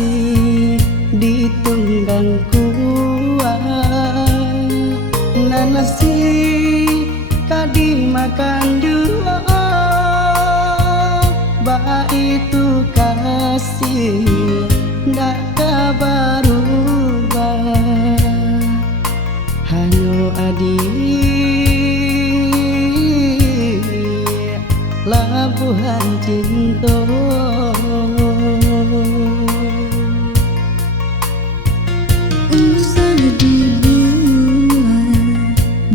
nasi ditunggang kuah, nasi kadi makan dua, bah itu kasih ndak berubah, hanya adik labuhan cinta. Usah dibuat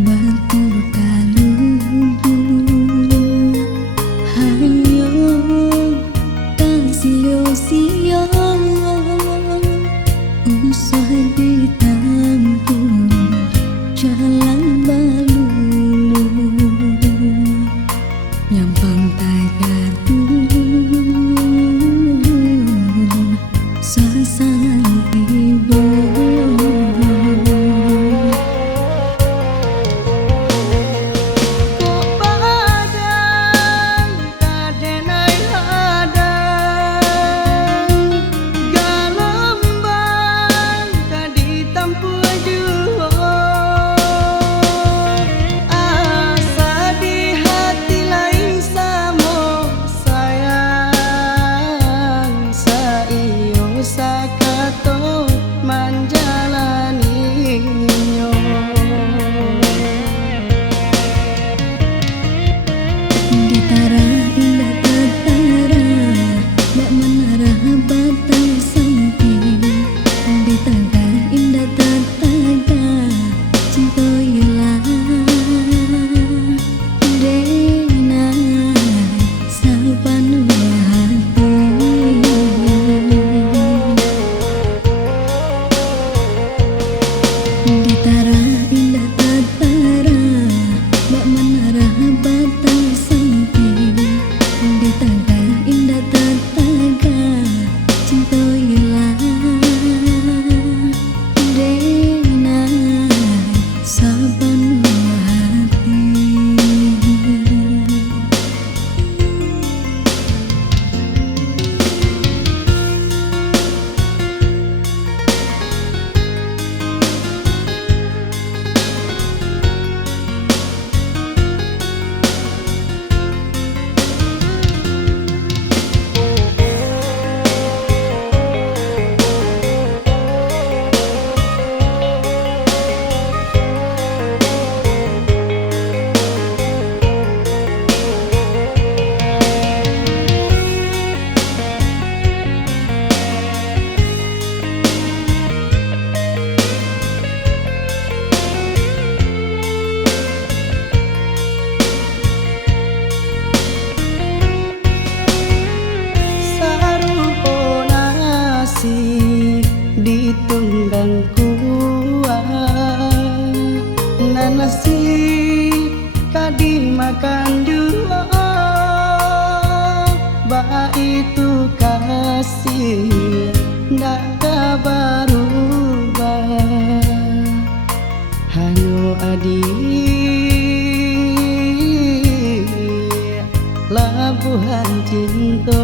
batu kalungku, hanya kasih sia. Usah ditampu jalan balulu, nyampang tagatun sasaran tiba. Sakato menjalaninya, ditara indah tatara, dak menarah batang samping, ditaga indah tataga, cinta hilang dena sapanu hati. Ditara indah tatara, bak menarah batang samping, ditaga indah tataga, cinta hilang dena saban hati. ditunggang kuah, nasi kadi makan dua, bah itu kasih ndak berubah, hanya adik labuhan cinta.